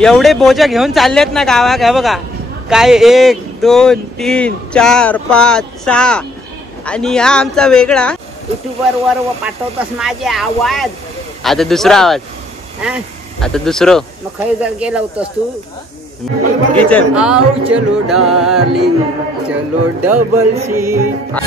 एवढे बोजा घेऊन चाललेत ना गावात. हे बघा काय 1 2 3 4 5 6 आणि हा आमचा वेगळा युट्यूबर वर पाठवतस माझे आवाज. आता दुसरा आवाज. आता दुसरं मग खरी जर गेला होतास तू. आओ चलो डार्लिंग चलो डबल सीट.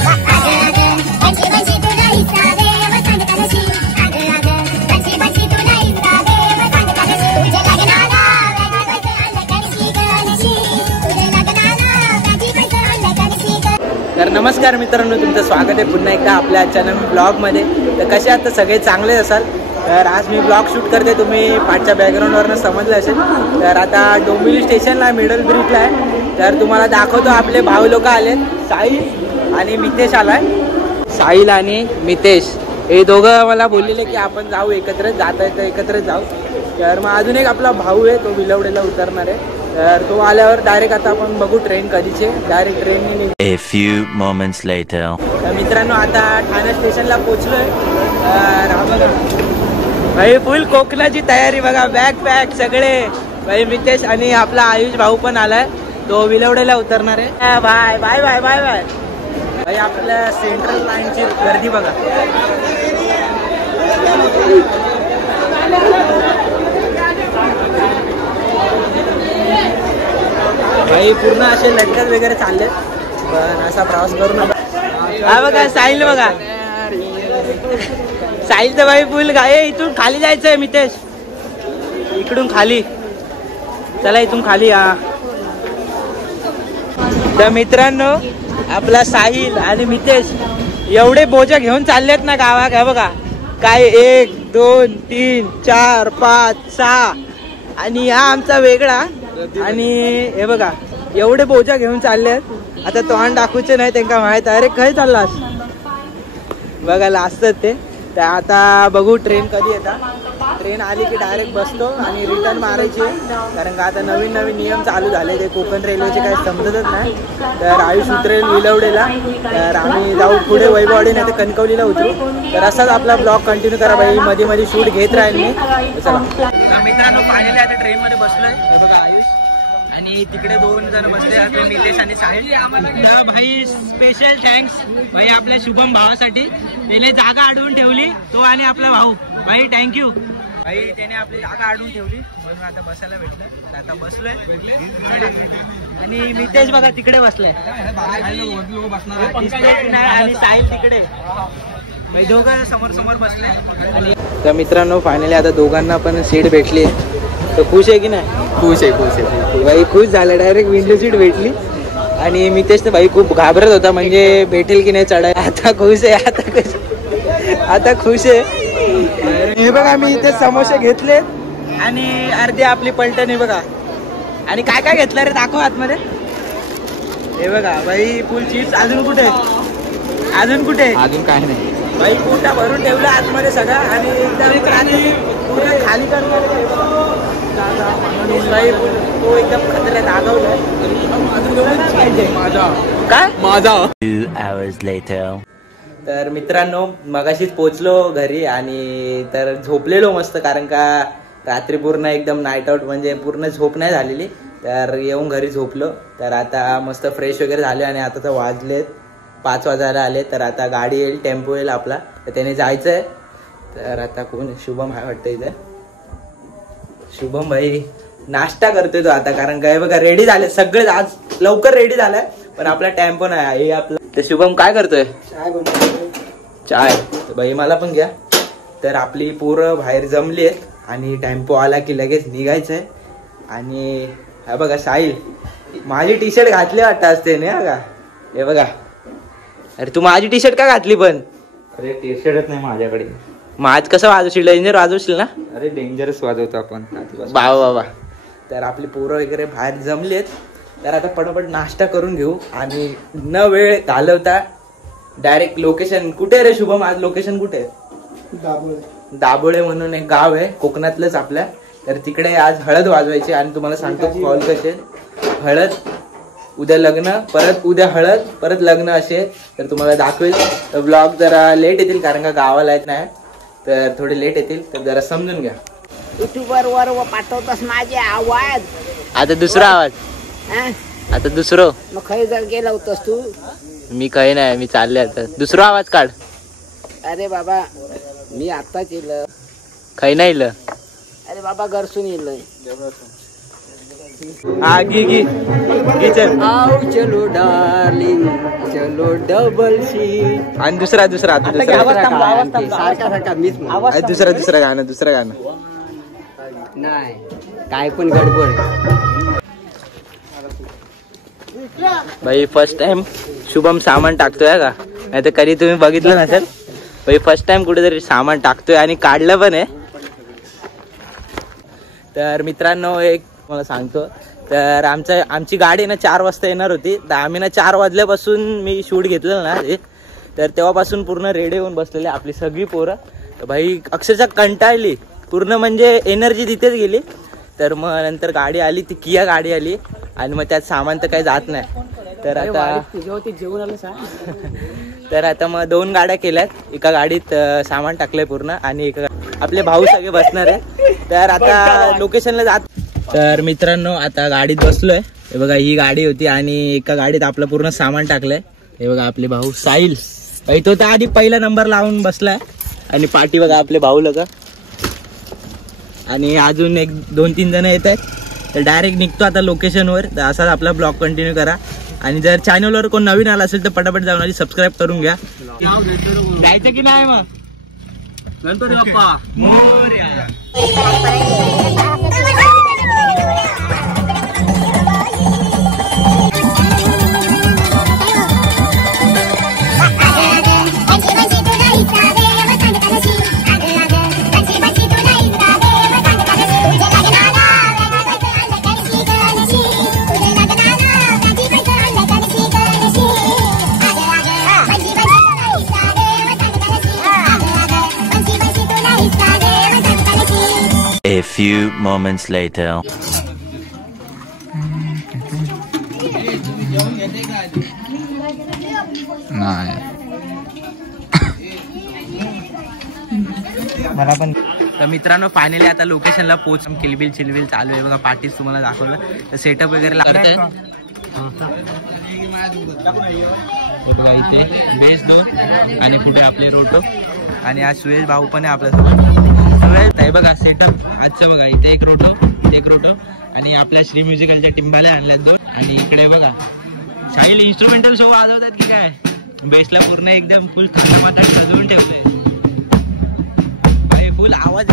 तर नमस्कार मित्रांनो, तुमचं स्वागत आहे पुन्हा एकदा आपल्या चॅनल ब्लॉगमध्ये. तर कसे आहात? तर सगळे चांगले असाल. तर आज मी ब्लॉग शूट करते, तुम्ही पाठच्या बॅकग्राऊंडवरनं समजलं असेल. तर आता डोंबिवली स्टेशनला मिडल ब्रिजला आहे. तर तुम्हाला दाखवतो, आपले भाऊ लोक आलेत. साहिल आणि मितेश आलाय. साहिल आणि मितेश हे दोघं मला बोललेले की आपण जाऊ एकत्र, जाता येतं एकत्र जाऊ. तर मग अजून एक आपला भाऊ आहे, तो विलवडेला उतरणार आहे. तर तो आल्यावर डायरेक्ट आता आपण बघू ट्रेन कधीचे. डायरेक्ट ट्रेनने. A few moments later. तर मित्रांनो आता ठाणे स्टेशनला पोहोचलोय. भाई फुल कोकणाची तयारी बघा, बॅग पॅक सगळे. भाई मितेश आणि आपला आयुष भाऊ पण आलाय, तो विलवडेला उतरणार आहे. Bye bye bye bye bye. भाई आपल्या सेंट्रल लाईनची गर्दी बघा. भाई पूर्ण असे लटकत वगैरे चालले, पण असा प्रवास करू नका. हा बघा साहिल बघा, साहिलचं भाई फुल गाय. इथून खाली जायचंय मितेश, इकडून खाली. चला इथून खाली. हा तर मित्रांनो आपला साहिल आणि मितेश एवढे बोजा घेऊन चाललेत ना गावात. हे बघा काय 1 2 3 4 5 6 आणि हा आमचा वेगळा. आणि हे बघा एवढे बोजा घेऊन चाललेत. आता तोंड दाखवूचे नाही, त्यांना माहित. अरे काय चाललास बघायला असतात ते. तर आता बघू ट्रेन कधी येतात. ट्रेन आली की डायरेक्ट बसतो आणि रिटर्न मारायची, कारण का आता नवीन नवीन नियम चालू झाले. ते कोकण रेल्वेचे काही समजतच नाही. तर आयुष उतरेल विलवडेला, तर आम्ही जाऊ पुढे वैभववाडी नाही तर कणकवलीला उतरू. तर असाच आपला ब्लॉग कंटिन्यू करा भाई, मध्ये मध्ये शूट घेत राहील मी. चला मित्रांनो फायनली आता ट्रेन मध्ये बसलोय. बघा आयुष आणि तिकडे 2 जण बसले, आपले मितेश आणि साहिल. भाई स्पेशल थँक्स भाई आपल्या शुभम भावासाठी, त्याने जागा अडवून ठेवली, तो आणि आपला भाऊ. भाई थँक्यू भाई, त्याने आपली जागा अडवून ठेवली म्हणून आता बसायला भेटलं. आता बसलोय आणि मितेश बघा तिकडे बसलाय आणि साहिल तिकडे. दोघं समोर समोर बसले. आणि तर मित्रांनो फायनली आता दोघांना पण सीट भेटली. तर खुश आहे की नाही? खुश आहे भाई, खुश झालं. डायरेक्ट विंडो सीट भेटली. आणि मितेश तर भाई खूप घाबरत होता, म्हणजे भेटेल की नाही चढाय. आता खुश आहे, आता खुश आहे. हे बघा मी इथे समोसे घेतले आणि अर्धी आपली पलटणी बघा. आणि काय काय घेतलं रे, दाखव आतमध्ये. हे बघा भाई फुल चिप्स. अजून कुठे अजून काय नाही भाई, पोटा भरून ठेवलं आतमध्ये सगळं. आणि एकदम पूर्ण खाली करून भाई तो एकदम खतऱ्यात आगवलाय. काय माझा. 2 hours later. तर मित्रांनो मगाशीच पोचलो घरी आणि तर झोपलेलो मस्त, कारण का रात्री पूर्ण एकदम नाईट आउट, म्हणजे पूर्ण झोप नाही झालेली. तर येऊन घरी झोपलो. तर आता मस्त फ्रेश वगैरे झाले आणि आता तर वाजलेत 5 वाजायला आले. तर आता गाडी येईल, टेम्पो येईल आपला, तर त्याने जायचं आहे. तर आता कोण शुभम आहे वाटतं इथे. शुभम भाई नाश्ता करतोय तो आता, कारण काय बघा रेडी झाले सगळे, आज लवकर रेडी झालाय, पण आपला टेम्पो नाही. हे आपला तर शुभम काय करतोय? चाय. तर भाई मला पण घ्या. तर आपली पोरं बाहेर जमली आहेत आणि टेम्पो आला की लगेच निघायचंय. आणि हा बघा साहिल माझी टी शर्ट घातली वाटतं असते ना का. हे बघा, अरे तू माझी टी शर्ट का घातली पण? अरे टी शर्टच नाही माझ्याकडे. मग आज कसं वाजवशील? डेंजर वाजवशील ना. अरे डेंजरस वाजवतो आपण बाबा. तर आपली पोरं वगैरे बाहेर जमलेत. तर आता पटापट नाश्ता करून घेऊ आणि न वेळ घालवता डायरेक्ट लोकेशन. कुठे रे शुभम आज लोकेशन कुठे? दाभोळे म्हणून एक गाव आहे कोकणातलंच आपल्या. तर तिकडे आज हळद वाजवायची आणि तुम्हाला सांगतो कॉल कसे. हळद, उद्या लग्न, परत उद्या हळद, परत लग्न असे. तर तुम्हाला दाखवेल. तर ब्लॉग जरा लेट येतील कारण का गावाला येत नाही, तर थोडे लेट येतील, तर जरा समजून घ्या. युट्यूबर वर पाठवतस माझे आवाज. आता दुसरा आवाज. हा? आता दुसरं. मग खरी जर गेला होतास तू. मी काही नाही, मी चालले आता. दुसरा आवाज काढ. अरे बाबा मी आताच येलं. काही नाही इलं. अरे बाबा घरसून येलं. हा गी चल. आओ चलो डार्लिंग चलो डबल सीट. आणि दुसरा सारखा मीच दुसरं गाणं. नाही काय पण गडबड आहे. भाई फर्स्ट टाइम शुभम सामान टाकतोय का, नाही तर कधी तुम्ही बघितलं नसेल. भाई फर्स्ट टाइम कुठेतरी सामान टाकतोय आणि काढलं पण आहे. तर मित्रांनो एक मला सांगतो, तर आमची गाडी ना 4 वाजता येणार होती. तर आम्ही ना 4 वाजल्यापासून मी शूट घेतलेलं ना ते, तर तेव्हापासून पूर्ण रेडी होऊन बसलेले आपली सगळी पोरं. तर भाई अक्षरशः कंटाळली पूर्ण, म्हणजे एनर्जी तिथेच गेली. तर मग नंतर गाडी आली, ती किया गाडी आली आणि मग त्यात सामान तर काही जात नाही. तर आता मग 2 गाड्या केल्यात. एका गाडीत सामान टाकलंय पूर्ण आणि एका आपले भाऊ सगळे बसणार आहे. तर आता लोकेशनला जात. तर मित्रांनो आता गाडीत बसलोय. हे बघा ही गाडी होती आणि एका गाडीत आपलं पूर्ण सामान टाकलंय. हे बघा आपले भाऊ साहिल, तो तर आधी पहिला नंबर लावून बसलाय. आणि पाठी बघा आपले भाऊ लोक आणि अजून 1-2-3 जण येत आहेत. तर डायरेक्ट निघतो आता लोकेशनवर. तर असाच आपला ब्लॉग कंटिन्यू करा. आणि जर चॅनलवर कोण नवीन आला असेल तर पटापट जाऊन आधी सबस्क्राईब करून घ्या. जायचं की नाही मग Ganpati Bappa Morya. A few moments later. मला पण. तर मित्रांनो फायनली आता लोकेशनला पोच. किलबिल चिलबिल चालू आहे बघा. पाठीच तुम्हाला दाखवलं. तर सेटअप वगैरे लागतंय बघा. इथे बेस 2 आणि पुढे आपले रोटो आणि आज सुरेश भाऊ पण आहे आपल्यासोबत. सुरेश बघा सेटअप आजचं बघा. इथे एक रोटो, इथे एक रोटो आणि आपल्या श्री म्युझिकलच्या टिंबाल्या आणल्यात 2. आणि इकडे बघा साहिल इन्स्ट्रुमेंटल शो वाजवतात की काय. बेसला पूर्ण एकदम फुल थाटामाटात सजवून ठेवलंय. फुल आवाज.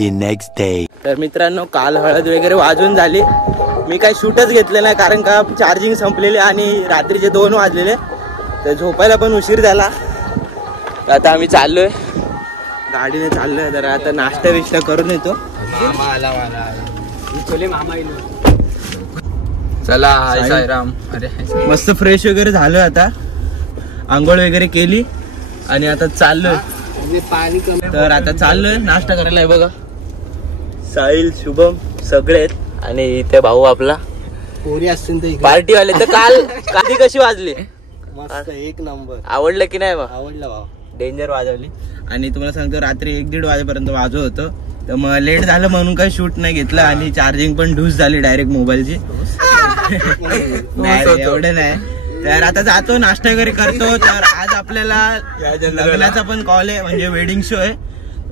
The next day. तर मित्रांनो काल हळद वगैरे वाजून झाली. मी काही शूटच घेतलं नाही कारण का चार्जिंग संपलेली आणि रात्रीचे 2 वाजलेले, तर झोपायला पण उशीर झाला. तर आता आम्ही चाललोय, गाडीने चाललोय. तर आता नाश्ता बिष्टा करून येतो. चला साईराम. अरे मस्त फ्रेश वगैरे झालं, आता आंघोळ वगैरे केली आणि आता चाललोय. तर आता चाललोय नाश्ता करायला. आहे बघा साहिल, शुभम सगळे आहेत आणि इथे भाऊ आपला पार्टी वाले. तर काल कधी कशी वाजली? मस्त एक नंबर. आवडलं की नाही? आवडलं भाऊ. डेंजर वाजवली. आणि तुम्हाला सांगतो रात्री 1-1:30 वाजेपर्यंत वाजवत होतं. तर मग लेट झालं म्हणून काही शूट नाही घेतलं आणि चार्जिंग पण ढूस झाली डायरेक्ट मोबाईलची. नाही एवढं नाही. तर आता जातो नाश्ता वगैरे करतो. तर आज आपल्याला लग्नाचा पण कॉल आहे, म्हणजे वेडिंग शो आहे.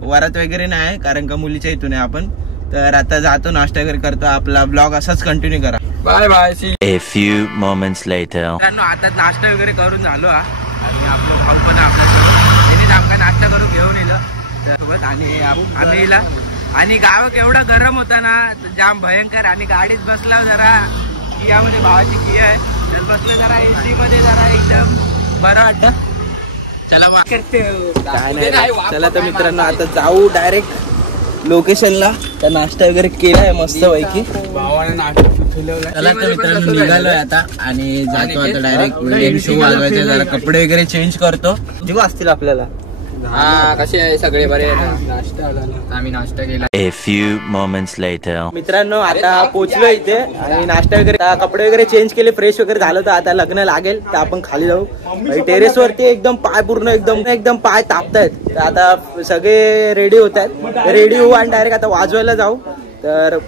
वरात वगैरे नाही कारण का मुलीच्या इथून आहे आपण. तर आता जातो नाश्ता वगैरे करतो. आपला ब्लॉग असाच कंटिन्यू करा. Bye bye. A few moments later. आता नाश्ता वगैरे करून झालो आणि आपलं भाऊ पण आपल्या आमका नाश्ता करून घेऊन येलं सोबत आणि आम्ही येला. आणि गाव केवढा गरम होता ना, जाम भयंकर. आणि गाडीत बसला जरा कियामध्ये, भावाची किया आहे, तर बसलं जरा एसी मध्ये, जरा एकदम बरं वाटतं. चला तर मित्रांनो आता जाऊ डायरेक्ट लोकेशनला. तर नाश्ता वगैरे केलाय मस्त पैकी. चला तर मित्रांनो निघालोय आता आणि जातो आता डायरेक्ट वेडिंग शो वाजवायचे. जरा कपडे वगैरे चेंज करतो. जीव असतील आपल्याला. हा कसे आहे सगळे? बरे नाश्ता आम्ही नाश्ता केला. A few moments later. मित्रांनो आता पोहोचलो इथे आणि नाश्ता वगैरे, कपडे वगैरे चेंज केले, फ्रेश वगैरे झालं. तर आता लग्न लागेल तर आपण खाली जाऊ. टेरेस वरती एकदम पाय पूर्ण एकदम पाय तापतायत. तर आता सगळे रेडी होत आहेत. रेडी होऊ आणि डायरेक्ट आता वाजवायला जाऊ. तर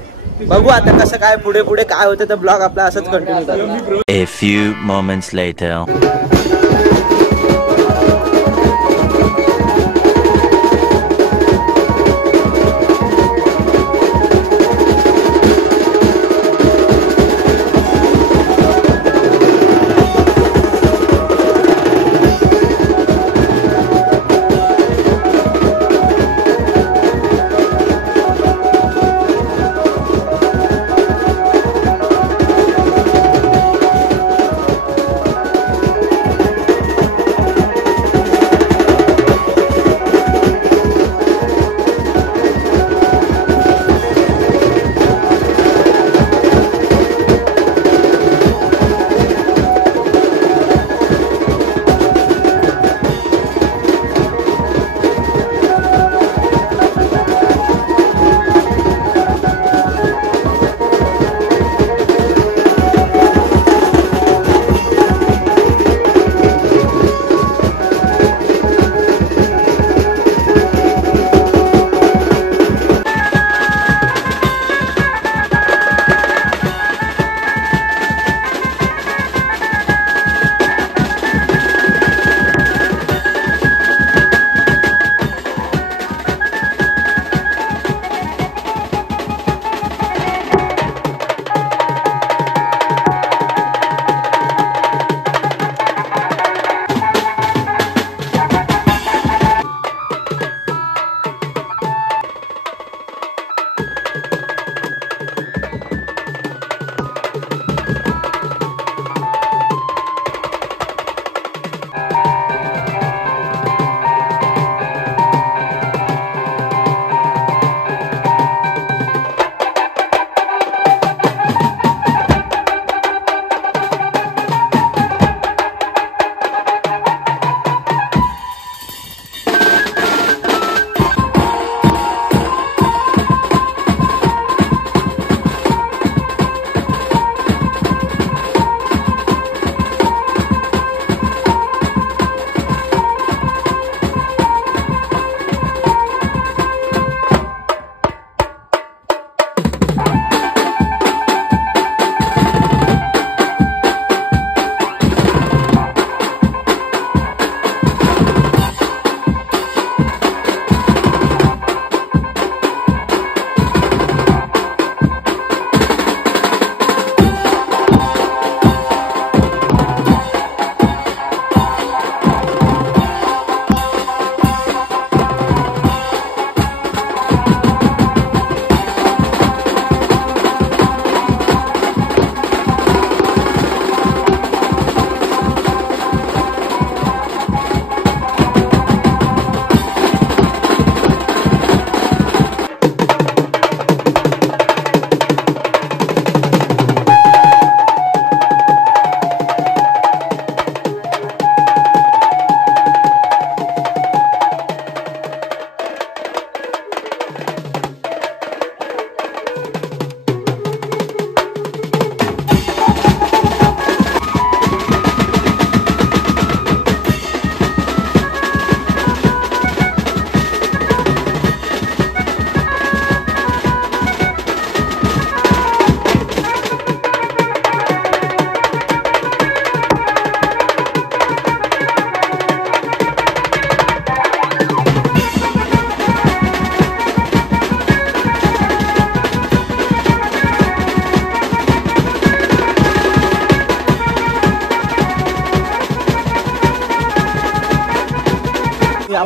बघू आता कसं काय पुढे काय होतं. तर ब्लॉग आपला असंच कंटिन्यू करू. A few moments later.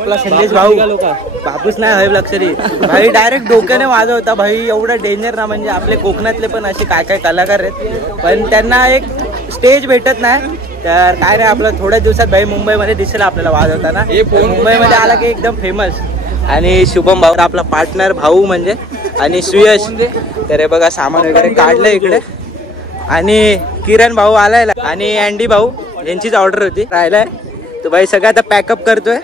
आपला संदेश भाऊ बापूस नाही हवे लक्षरी भाई डायरेक्ट डोक्याने वाजवता भाई एवढं डेंजर ना. म्हणजे आपले कोकणातले पण असे काय काय कलाकार आहेत पण त्यांना एक स्टेज भेटत नाही. तर काय नाही आपलं थोड्या दिवसात भाई मुंबईमध्ये दिसेल आपल्याला वाजवताना. मुंबईमध्ये आला की एकदम फेमस. आणि शुभम भाऊ आपला पार्टनर भाऊ म्हणजे आणि सुयश तर हे बघा सामान वगैरे काढलं इकडे. आणि किरण भाऊ आलाय आणि अँडी भाऊ यांचीच ऑर्डर होती राहिलाय. तर भाई सगळं आता पॅकअप करतोय.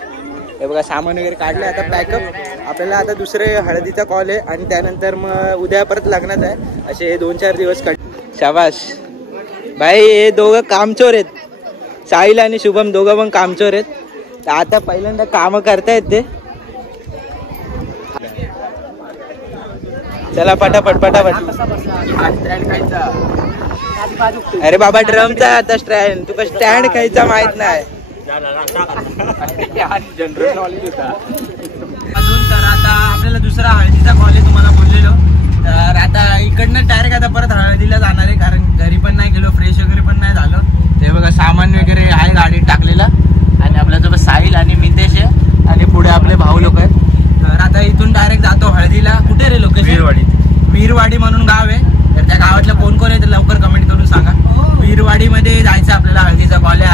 हे बघा सामान वगैरे काढलंय आता पॅकअप. आपल्याला आता दुसरे हळदीचा कॉल आहे आणि त्यानंतर मग उद्या परत लग्नात आहे. असे 2-4 दिवस काढ. शाबाश भाई हे दोघं कामचोर आहेत. साहिल आणि शुभम दोघं पण कामचोर आहेत. तर आता पहिल्यांदा काम करतायत ते. चला पटापट पटापट. अरे बाबा ड्रमचा आता स्टँड तुका स्टँड खायचा माहित नाही जनरल नॉलेज होता. अजून तर आता आपल्याला दुसरा हळदीचा कॉल आहे तुम्हाला बोललेलो. तर आता इकडनं डायरेक्ट आता परत हळदीला जाणार आहे कारण घरी पण नाही गेलो फ्रेश वगैरे पण नाही झालो. ते बघा सामान वगैरे आहे गाडीत टाकलेला. आणि आपल्यासोबत साहिल आणि मितेश आहे आणि पुढे आपले भाऊ लोक आहेत. तर आता इथून डायरेक्ट जातो हळदीला. कुठे रे लोकेशन? वीरवाडी म्हणून गाव आहे. तर त्या गावातलं कोण कोण आहे तर लवकर कमेंट करून सांगा. वीरवाडीमध्ये जायचं आपल्याला हळदीचा कॉल आहे.